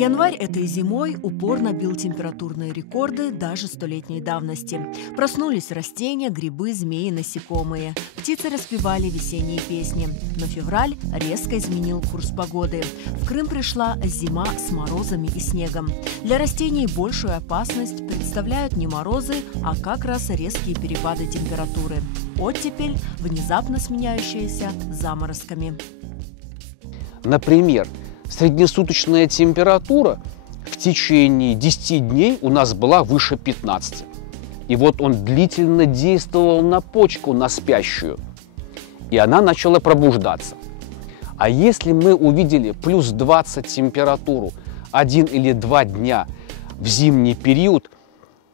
Январь этой зимой упорно бил температурные рекорды даже столетней давности. Проснулись растения, грибы, змеи, насекомые. Птицы распевали весенние песни. Но февраль резко изменил курс погоды. В Крым пришла зима с морозами и снегом. Для растений большую опасность представляют не морозы, а как раз резкие перепады температуры. Оттепель, внезапно сменяющаяся заморозками. Например, среднесуточная температура в течение 10 дней у нас была выше 15. И вот он длительно действовал на почку, на спящую. И она начала пробуждаться. А если мы увидели плюс 20 температуру 1 или 2 дня в зимний период,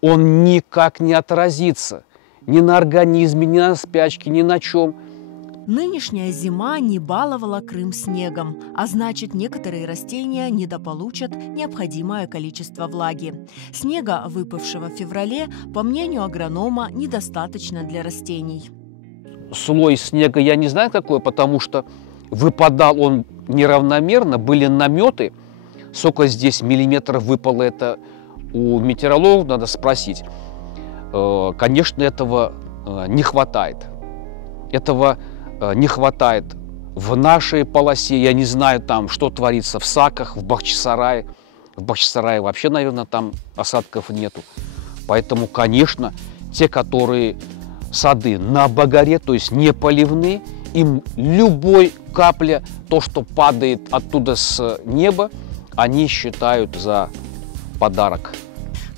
он никак не отразится ни на организме, ни на спячке, ни на чем. Нынешняя зима не баловала Крым снегом, а значит, некоторые растения недополучат необходимое количество влаги. Снега, выпавшего в феврале, по мнению агронома, недостаточно для растений. Слой снега я не знаю какой, потому что выпадал он неравномерно, были наметы. Сколько здесь миллиметров выпало, это у метеорологов надо спросить. Конечно, этого не хватает. Этого не хватает в нашей полосе. Я не знаю, там, что творится в Саках, в Бахчисарае. В Бахчисарае вообще, наверное, там осадков нету. Поэтому, конечно, те, которые сады на багаре, то есть не поливные, им любой капля, то, что падает оттуда с неба, они считают за подарок.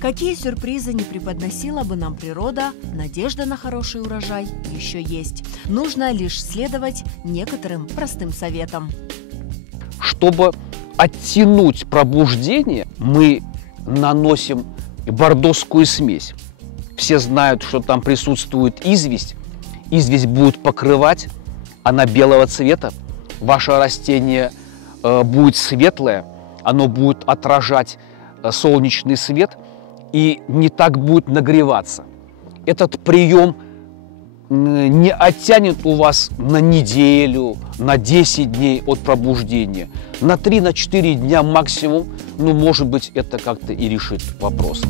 Какие сюрпризы не преподносила бы нам природа, надежда на хороший урожай еще есть. Нужно лишь следовать некоторым простым советам. Чтобы оттянуть пробуждение, мы наносим бордоскую смесь. Все знают, что там присутствует известь. Известь будет покрывать, она белого цвета. Ваше растение будет светлое, оно будет отражать солнечный свет и не так будет нагреваться. Этот прием не оттянет у вас на неделю, на 10 дней от пробуждения. На 3-4 дня максимум, ну, может быть, это как-то и решит вопрос.